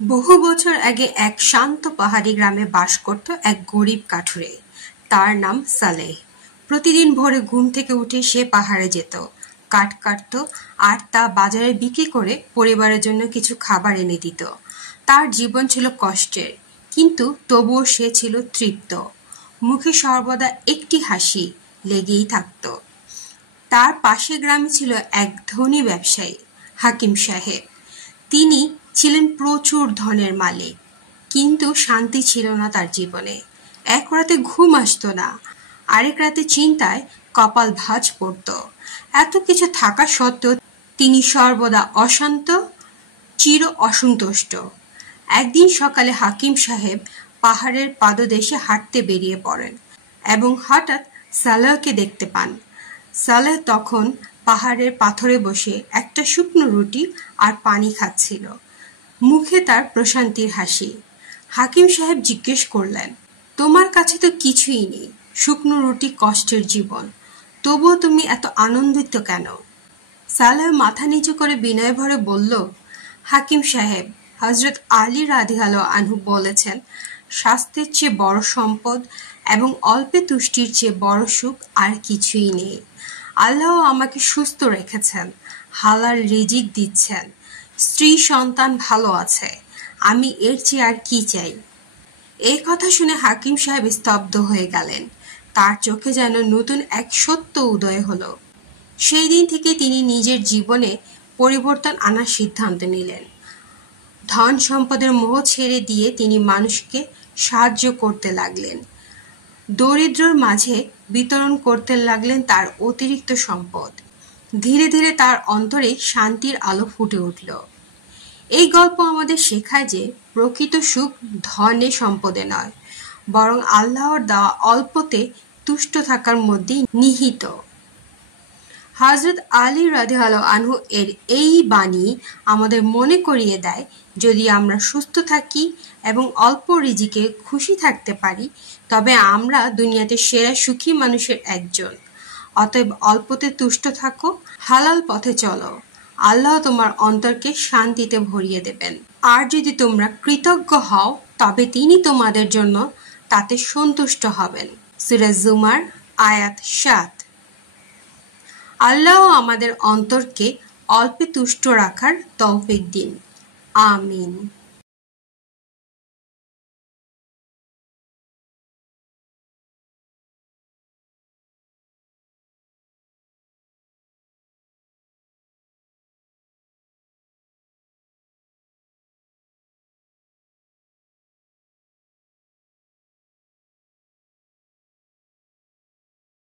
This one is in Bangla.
বহু বছর আগে এক শান্ত পাহাড়ি গ্রামে বাস করত এক গরিব কাঠুরে। তার নাম সালেহ। প্রতিদিন ভোরে ঘুম থেকে উঠে সে পাহাড়ে যেত, কাঠ কাটত আর তা বাজারে বিক্রি করে পরিবারের জন্য কিছু খাবার এনে দিত। তার জীবন ছিল কষ্টের, কিন্তু তবুও সে ছিল তৃপ্ত। মুখে সর্বদা একটি হাসি লেগেই থাকত। তার পাশের গ্রামে ছিল এক ধনী ব্যবসায়ী, হাকিম সাহেব। তিনি ছিলেন প্রচুর ধনের মালিক, কিন্তু শান্তি ছিল না তার জীবনে। এক রাতে ঘুম আসতো না, আরেক রাতে চিন্তায় কপাল ভাঁজ পড়ত। এত কিছু থাকা সত্ত্বেও তিনি সর্বদা অশান্ত, চির অসন্তুষ্ট। একদিন সকালে হাকিম সাহেব পাহাড়ের পাদদেশে হাঁটতে বেরিয়ে পড়েন এবং হঠাৎ সালেহকে দেখতে পান। সালেহ তখন পাহাড়ের পাথরে বসে একটা শুকনো রুটি আর পানি খাচ্ছিল। মুখে তার প্রশান্তির হাসি। হাকিম সাহেব জিজ্ঞেস করলেন, তোমার কাছে তো কিছুই নেই, শুকনো রুটি, কষ্টের জীবন, তবুও তুমি এত আনন্দিত কেন? সালেহ মাথা নিচু করে বিনয় ভরে বলল, হাকিম সাহেব, হযরত আলী রাদিয়াল্লাহু আনহু বলেছেন, স্বাস্থ্যের চেয়ে বড় সম্পদ এবং অল্পে তুষ্টির চেয়ে বড় সুখ আর কিছুই নেই। আল্লাহ আমাকে সুস্থ রেখেছেন, হালাল রিজিক দিচ্ছেন, স্ত্রী সন্তান ভালো আছে, আমি এর চেয়ে আর কি চাই? এই কথা শুনে হাকিম সাহেব স্তব্ধ হয়ে গেলেন। তার চোখে যেন নতুন এক সত্য উদয় হলো। সেই দিন থেকে তিনি নিজের জীবনে পরিবর্তন আনার সিদ্ধান্ত নিলেন। ধন সম্পদের মোহ ছেড়ে দিয়ে তিনি মানুষকে সাহায্য করতে লাগলেন। দরিদ্রর মাঝে বিতরণ করতে লাগলেন তার অতিরিক্ত সম্পদ। ধীরে ধীরে তার অন্তরে শান্তির আলো ফুটে উঠল। এই গল্প আমাদের শেখায় যে প্রকৃত সুখ ধনে সম্পদে নয়, বরং আল্লাহর দেওয়া অল্পতে তুষ্ট থাকার মধ্যেই নিহিত। হযরত আলী রাদিয়াল্লাহু আনহু এর এই বাণী আমাদের মনে করিয়ে দেয়, যদি আমরা সুস্থ থাকি এবং অল্প রিজিকে খুশি থাকতে পারি, তবে আমরা দুনিয়াতে সেরা সুখী মানুষের একজন। অতএব অল্পতে তুষ্ট থাকো, হালাল পথে চলো, আল্লাহ তোমার অন্তরকে শান্তিতে ভরিয়ে দেবেন। আর যদি তোমরা কৃতজ্ঞ হও, তবে তিনি তোমাদের জন্য তাতে সন্তুষ্ট হবেন। সূরা জুমার আয়াত ৭। আল্লাহ আমাদের অন্তরকে অল্পে তুষ্ট রাখার তৌফিক দিন। আমিন।